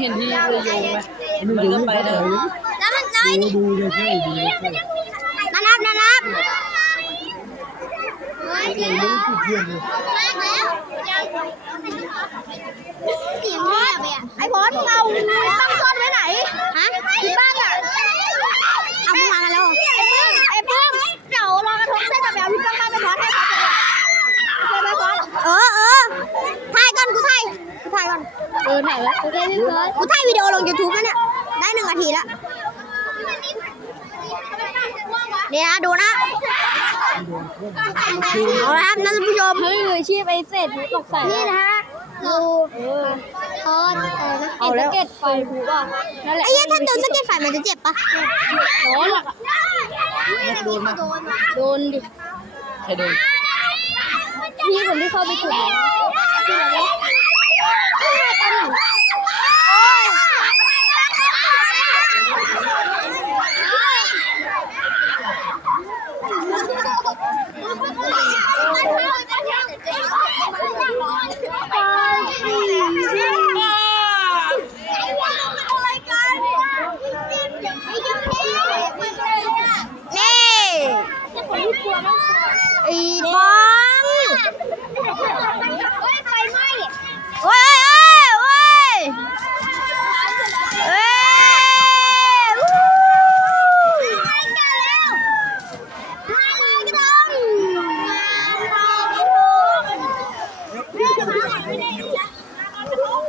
เห็นที่เรือโยงไหมมันมันอยู่ก็ไปเฉได้ยแล้วมันน้อยๆนี่ดูดูเฉยๆดูเฉยนานับนานับๆเดี๋ยวมันติดเพื่อนเลยเสียงเงียบเลยอะไอ้พอสมึงเอา นึ่งนาทีแล้วนี่นะดูนะเอาละครับท่านผู้ชมเฮ้ยมืออาชีพไอ้เศษหูตกใส่นี่นะฮะดูเออทอดอะไรนะเอาแล้วเก็ตไฟผูป่ะนั่นแหละไอ้เหี้ยถ้าโดนสะเก็ดไฟมันจะเจ็บปะร้อนหรอกอะโดนมาโดนดิใครโดนพี่คนที่เข้าไปจุดอะ นี่ อีบอลไฟไหม้เว้ยเว้ยเว้ยวู้มาเลยกระดอง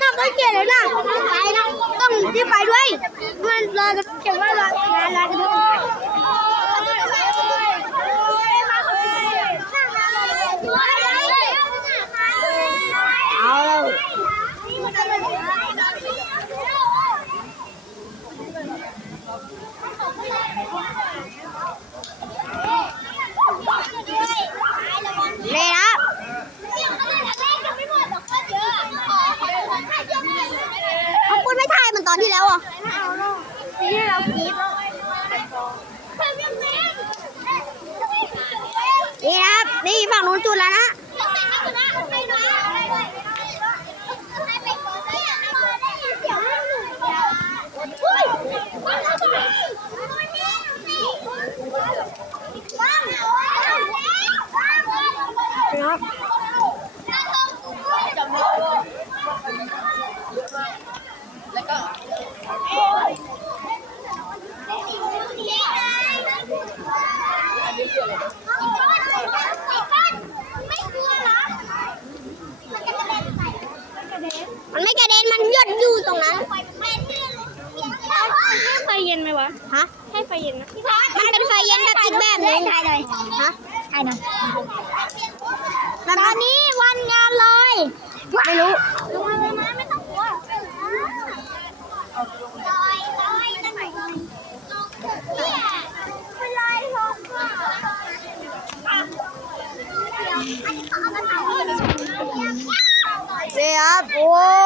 ต้องไปเกลียดเลยนะไปนะต้องรีบไปด้วย มันรอกันเขียนว่ารองานลากระทงเอาแล้วนี่นะเอาคุณไม่ถ่ายมันตอนที่แล้วอะนี่เราคิด นี่ฝั่งนู้นจุดแล้วนะมันไม่กระเด็ นมันหยดอยู่ตรงนั้นให้ไฟเย็นไหมวะ ฮะ ให้ไฟเย็นนะมันเป็นไฟเย็นแบบอีกแบบหนึงถ่ายเลยฮะถ่ายหน่อยตอนนี้วันงานลอยไม่รู้ลงมาเลยนะไม่ต้องกลัวลอยลอยจะไหนลอยเนี่ยเป็นลอยลงอะเดี๋ยวครับโอ้ย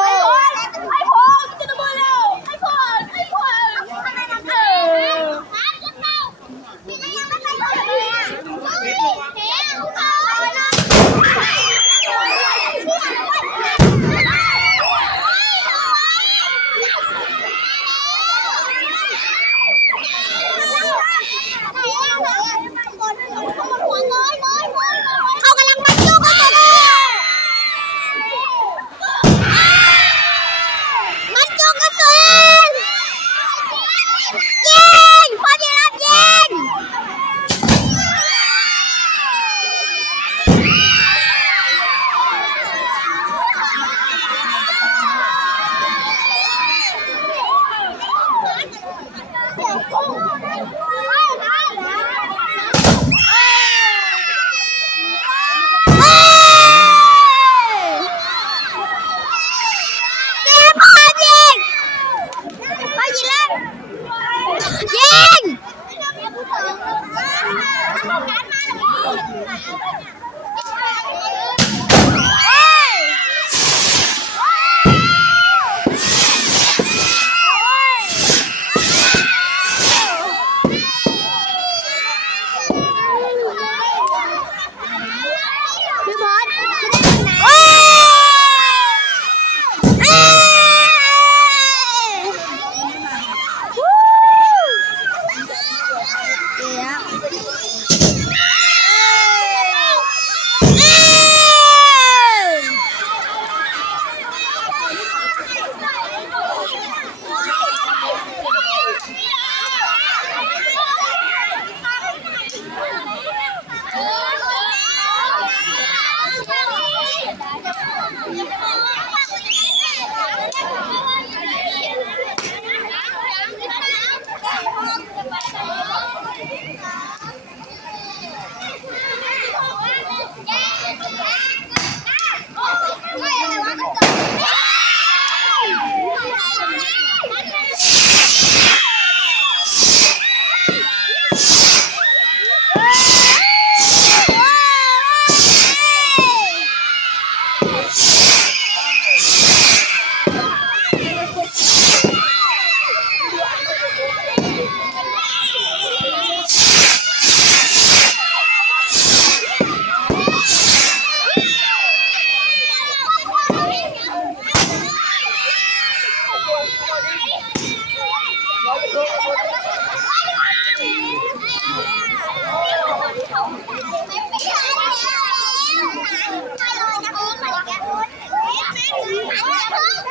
ไอ ไม่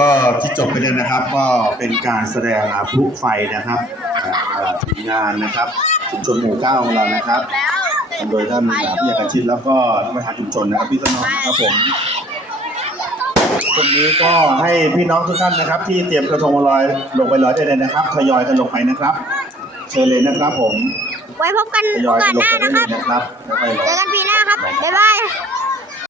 ก็ที่จบไปแล้วนะครับก็เป็นการแสดงอาพลุไฟนะครับอ่าอ่าทีมงานนะครับชุมชนหมู่เก้าของเรานะครับโดยท่านผู้ใหญ่กระชิดแล้วก็ท่านประธานชุมชนนะครับพี่สนอมนะครับผมตรงนี้ก็ให้พี่น้องทุกท่านนะครับ ที่เตรียมกระทงมาลอยลงไปลอยได้เลยนะครับทยอยกันลงไปนะครับ เชิญเลยนะครับผม ไว้พบกันทยอยก่กัอนนลหงน้าไปได้นะคเลรับยนะครับแล้วค่อยลเจงอกันปีหน้าครับบ๊ายบาย